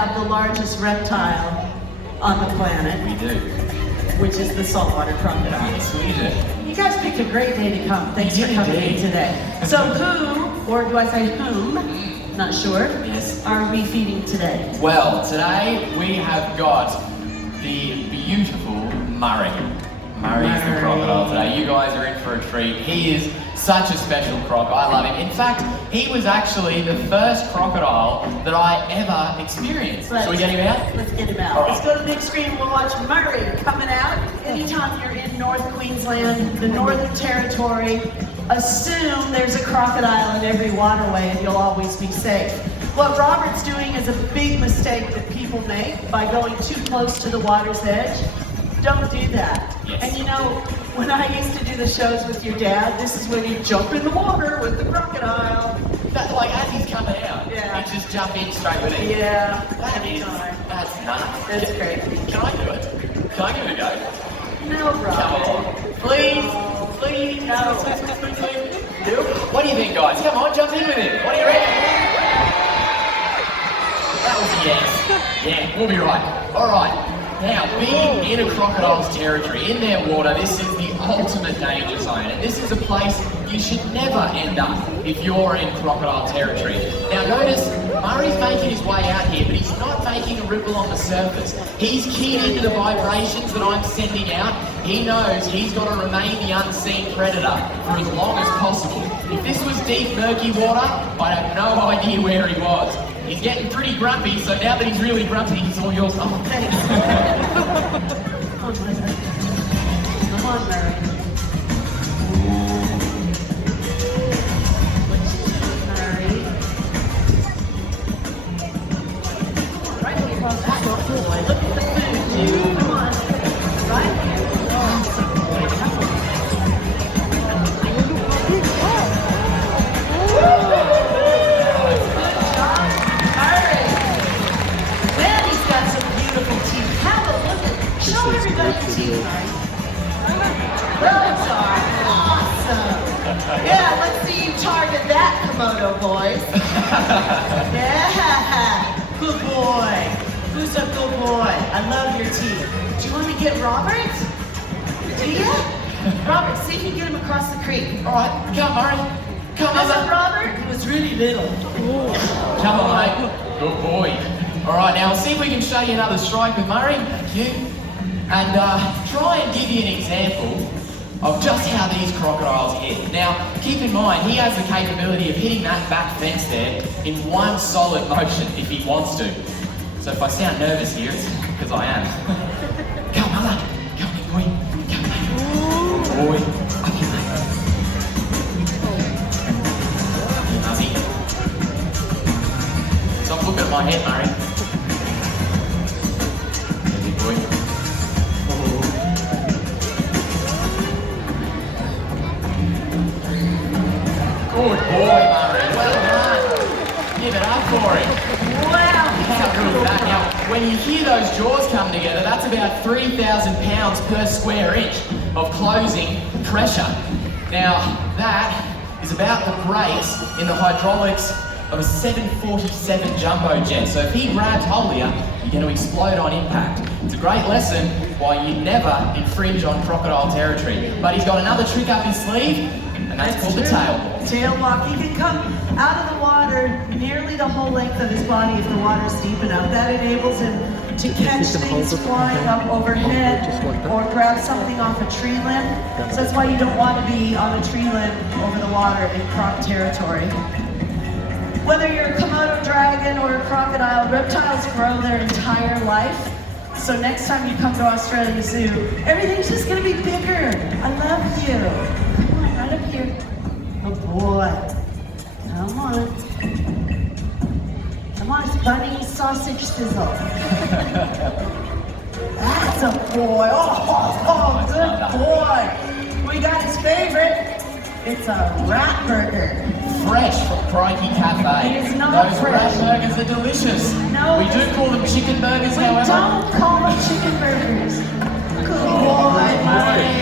have the largest reptile on the planet. We do. Which is the saltwater crocodile. Yes, we do. You guys picked a great day to come. Thanks for coming in today. So who, or do I say whom, not sure, yes, are we feeding today? Well, today we have got the beautiful Murray. Murray's the crocodile today. You guys are in for a treat. He is such a special croc. I love him. In fact, he was actually the first crocodile that I ever experienced. Shall we get him out? Let's get him out. All right. Let's go to the big screen and we'll watch Murray coming out. Anytime you're in North Queensland, the Northern Territory, assume there's a crocodile in every waterway and you'll always be safe. What Robert's doing is a big mistake that people make by going too close to the water's edge. Don't do that. Yes. And you know, when I used to do the shows with your dad, this is when you jump in the water with the crocodile. That, like, as he's coming out, Yeah. you just jump in straight with it. Yeah, That's nuts. That's great. Can I do it? Can I give it a go? No, Come Robert. on. Please, please. No. What do you think, guys? Come on, jump in with it. What do you reckon? That was a yes. Yeah, we'll be right. All right. Now, being in a crocodile's territory, in their water, this is the ultimate danger zone. And this is a place you should never end up if you're in crocodile territory. Now notice, Murray's making his way out here, but he's not making a ripple on the surface. He's keyed into the vibrations that I'm sending out. He knows he's got to remain the unseen predator for as long as possible. If this was deep, murky water, I'd have no idea where he was. He's getting pretty grumpy, so now that he's really grumpy, he's all yours. Oh, thanks. Come on, Murray. Murray. Right here. That's a boy. Look at the food, dude. Come on. Right here. Awesome. Show everybody the teeth, Murray. Those are awesome. Yeah, let's see you target that Komodo, boys. Yeah, good boy. Who's a good boy? I love your teeth. Do you want to get Robert? Do you? Robert, see if you can get him across the creek. All right, come, Murray. Come on, Robert? He was really little. Come on, mate. Good boy. All right, now let's see if we can show you another strike with Murray. Thank you. And try and give you an example of just how these crocodiles hit. Now, keep in mind, he has the capability of hitting that back fence there in one solid motion if he wants to. So if I sound nervous here, it's because I am. Come, mother. Come, big boy. Come, mate. Good boy. Up here, mate. Muzzy. Stop looking at my head, Murray. Yeah, big boy. Good boy, Murray. Well done. Give it up for him. Wow. How good is that? Now, when you hear those jaws come together, that's about 3,000 pounds per square inch of closing pressure. Now, that is about the brakes in the hydraulics of a 747 jumbo jet. So if he grabs hold of you, you're going to explode on impact. It's a great lesson why you never infringe on crocodile territory. But he's got another trick up his sleeve, and that's called the tail walk. Tail walk. He can come out of the water nearly the whole length of his body if the water's deep enough. That enables him to catch things flying up overhead or grab something off a tree limb. So that's why you don't want to be on a tree limb over the water in croc territory. Whether you're a Komodo dragon or a crocodile, reptiles grow their entire life. So next time you come to Australia Zoo, everything's just going to be bigger. I love you. Come on, right up here. Good boy. Come on. Come on, it's bunny sausage sizzle. That's a boy. Oh, good boy. We got his favorite. It's a rat burger. Fresh from Crikey Cafe. It is not Those fresh. rat burgers are delicious. No, we do call them chicken burgers, We however. don't call them chicken burgers. Good boy, Murray.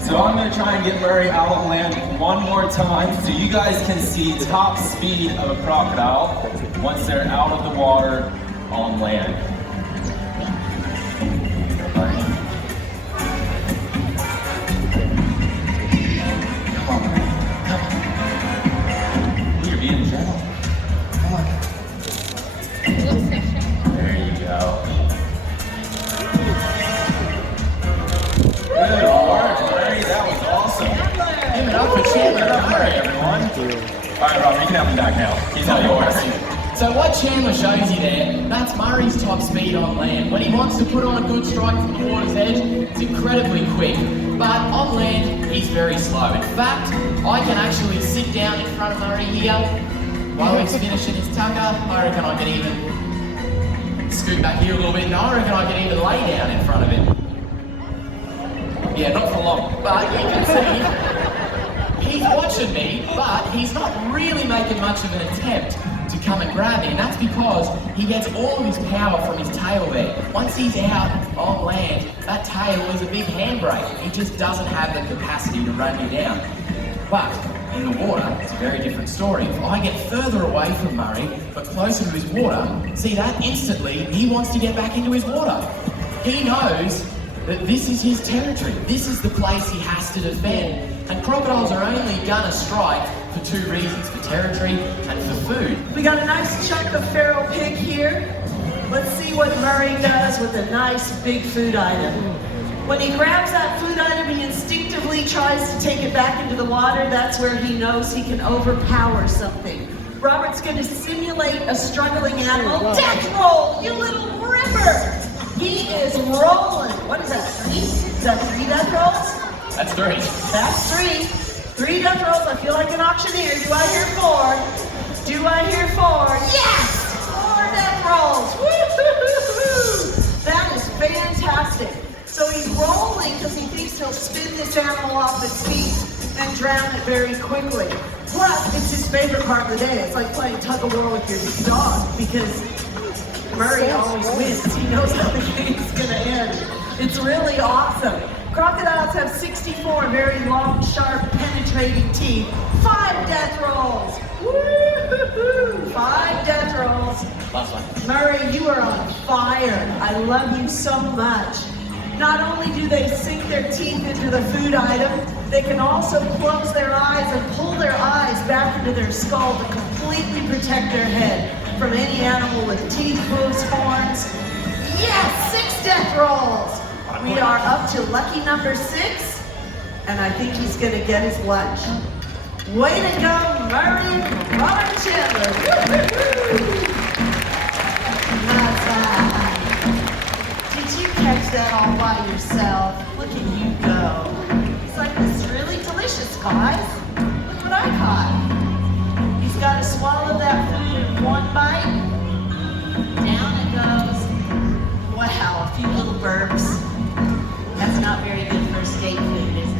So I'm going to try and get Murray out of land one more time so you guys can see top speed of a crocodile. once they're out of the water on land. Come on, come on. You're being gentle. Come on. There you go. Good work, Murray. That was awesome. Give it up for Chandler. All right, everyone. All right, Rob, you can have him back now. He's all yours. So what Chandler shows you there, that's Murray's top speed on land. When he wants to put on a good strike from the water's edge, it's incredibly quick. But on land, he's very slow. In fact, I can actually sit down in front of Murray here while he's finishing his tucker. I reckon I can even scoot back here a little bit, and I reckon I can even lay down in front of him. Yeah, not for long, but you can see he's watching me, but he's not really making much of an attempt to come and grab me, and that's because he gets all of his power from his tail there. Once he's out on land, that tail is a big handbrake. He just doesn't have the capacity to run you down. But in the water, it's a very different story. If I get further away from Murray, but closer to his water, see that instantly, he wants to get back into his water. He knows that this is his territory. This is the place he has to defend. And crocodiles are only gonna strike for two reasons, for territory and for food. We got a nice chunk of feral pig here. Let's see what Murray does with a nice big food item. When he grabs that food item, he instinctively tries to take it back into the water. That's where he knows he can overpower something. Robert's gonna simulate a struggling animal. Death roll, you little ripper! He is rolling. What is that, 3? Is that 3 death rolls? That's 3. That's 3. 3 death rolls. I feel like an auctioneer. Do I hear 4? Do I hear 4? Yes! 4 death rolls. Woo-hoo-hoo-hoo! That is fantastic. So he's rolling because he thinks he'll spin this animal off its feet and drown it very quickly. Plus, it's his favorite part of the day. It's like playing tug of war with your dog because Murray always wins. He knows how the game's gonna end. It's really awesome. Crocodiles have 64 very long, sharp, penetrating teeth. 5 death rolls. Woo-hoo-hoo. 5 death rolls. Last one. Murray, you are on fire. I love you so much. Not only do they sink their teeth into the food item, they can also close their eyes and pull their eyes back into their skull to completely protect their head from any animal with teeth, hooves, horns. Yes, 6 death rolls. We are up to lucky number 6, and I think he's gonna get his lunch. Way to go, Murray, Robert Chandler. Woo-hoo-hoo. Did you catch that all by yourself? Look at you go. He's like, this is really delicious, guys. Look what I caught. He's got to swallow that food in one bite. Down it goes. Wow, a few little burps. That's not very good for escape food, is it?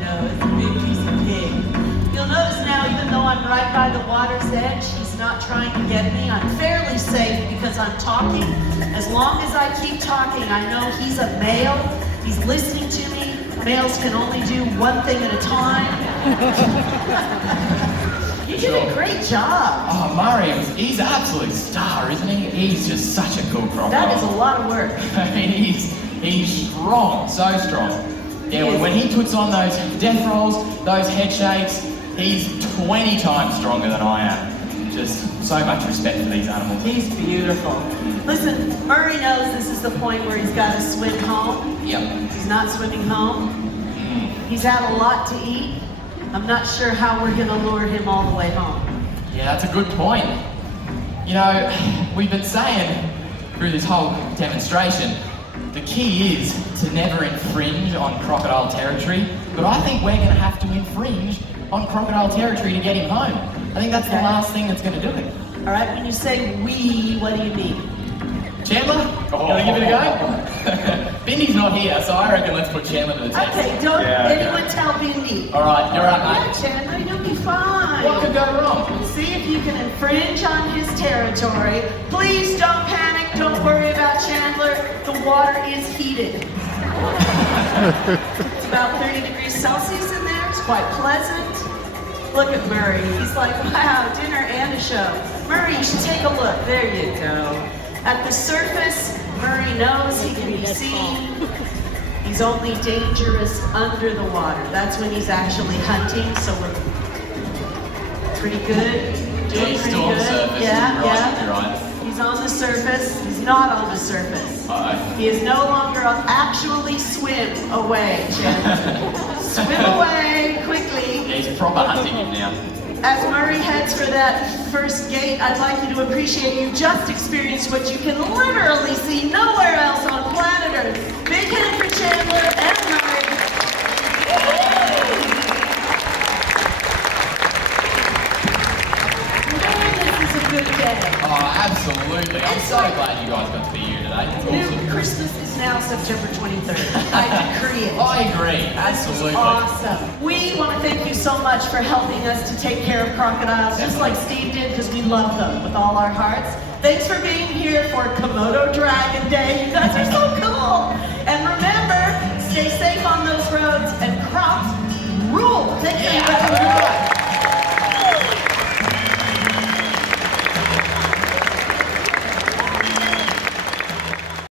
No, it's a big piece of pig. You'll notice now, even though I'm right by the water's edge, he's not trying to get me. I'm fairly safe because I'm talking. As long as I keep talking, I know he's a male. He's listening to me. Males can only do one thing at a time. You did a great job. Oh, Murray, he's an absolute star, isn't he? He's just such a cool crocodile. That is a lot of work. I mean, he's strong, so strong. Yeah, when he puts on those death rolls, those head shakes, he's 20 times stronger than I am. Just so much respect for these animals. He's beautiful. Listen, Murray knows this is the point where he's got to swim home. Yep. He's not swimming home. He's had a lot to eat. I'm not sure how we're going to lure him all the way home. Yeah, that's a good point. You know, we've been saying through this whole demonstration, the key is to never infringe on crocodile territory, but I think we're going to have to infringe on crocodile territory to get him home. I think that's the last thing that's going to do it. All right, when you say we, what do you mean? Chandler, you want to give it a go? Bindy's not here, so I reckon let's put Chandler to the test. Okay, don't anyone tell Bindy. All right, you're up, Yeah, mate. Chandler, you'll be fine. What could go wrong? See if you can infringe on his territory. Please don't panic. Don't worry about Chandler. The water is heated. It's about 30 degrees Celsius in there. It's quite pleasant. Look at Murray. He's like, wow, dinner and a show. Murray, you should take a look. There you go. At the surface, Murray knows he can be seen. He's only dangerous under the water. That's when he's actually hunting, so we're pretty good. Yeah, he's still on the surface. Yeah, You're right. He's on the surface. He's not on the surface. Uh-oh. He is no longer on. Actually swim away, Chandler. Swim away quickly. Yeah, he's proper hunting him now. As Murray heads for that first gate, I'd like you to appreciate you just experienced what you can literally see nowhere else on planet Earth. Big hand for Chandler and Murray. Man, this is a good day. Oh, absolutely. I'm so glad you guys got to be here today. It's awesome. New Christmas is now September 23rd. I decree it. I agree. Absolutely. Awesome. We want to thank you so much for helping us to take care of crocodiles, just like Steve did, because we love them with all our hearts. Thanks for being here for Komodo Dragon Day. You guys are so cool.